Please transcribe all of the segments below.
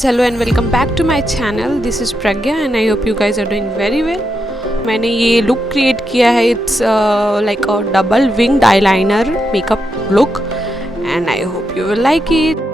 Hello and welcome back to my channel. This is Pragya and I hope you guys are doing very well. मैंने ये look create किया है. It's like a double winged eyeliner makeup look and I hope you will like it.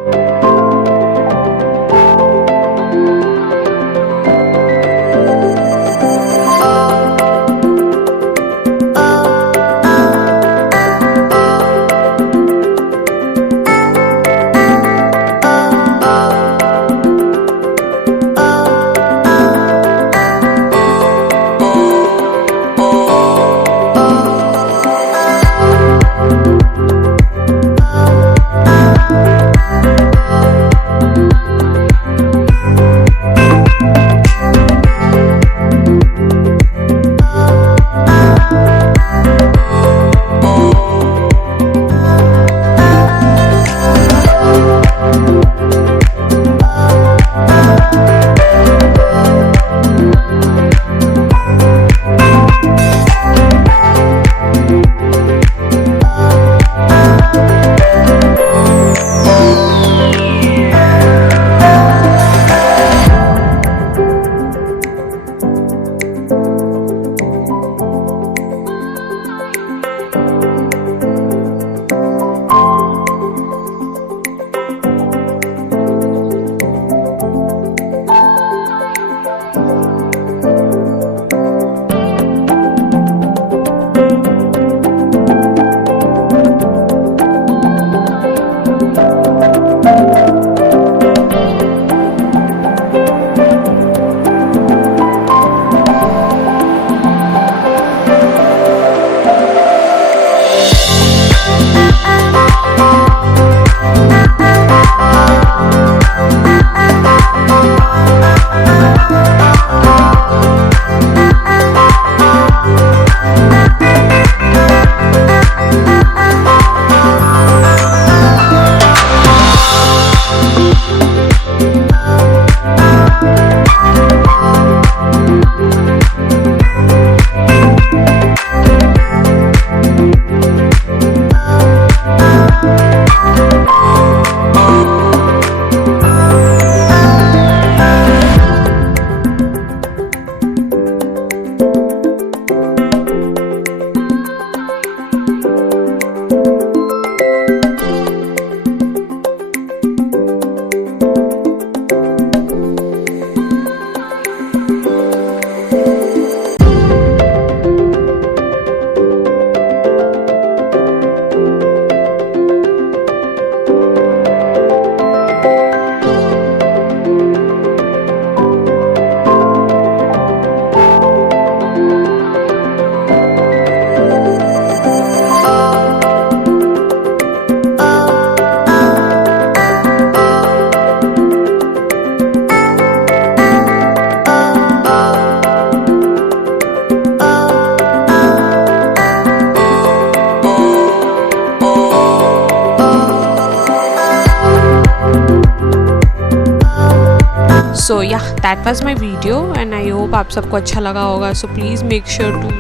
So yeah, that was my video and I hope आप सबको अच्छा लगा होगा. So please make sure to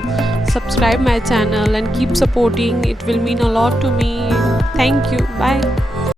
subscribe my channel and keep supporting. It will mean a lot to me. Thank you. Bye.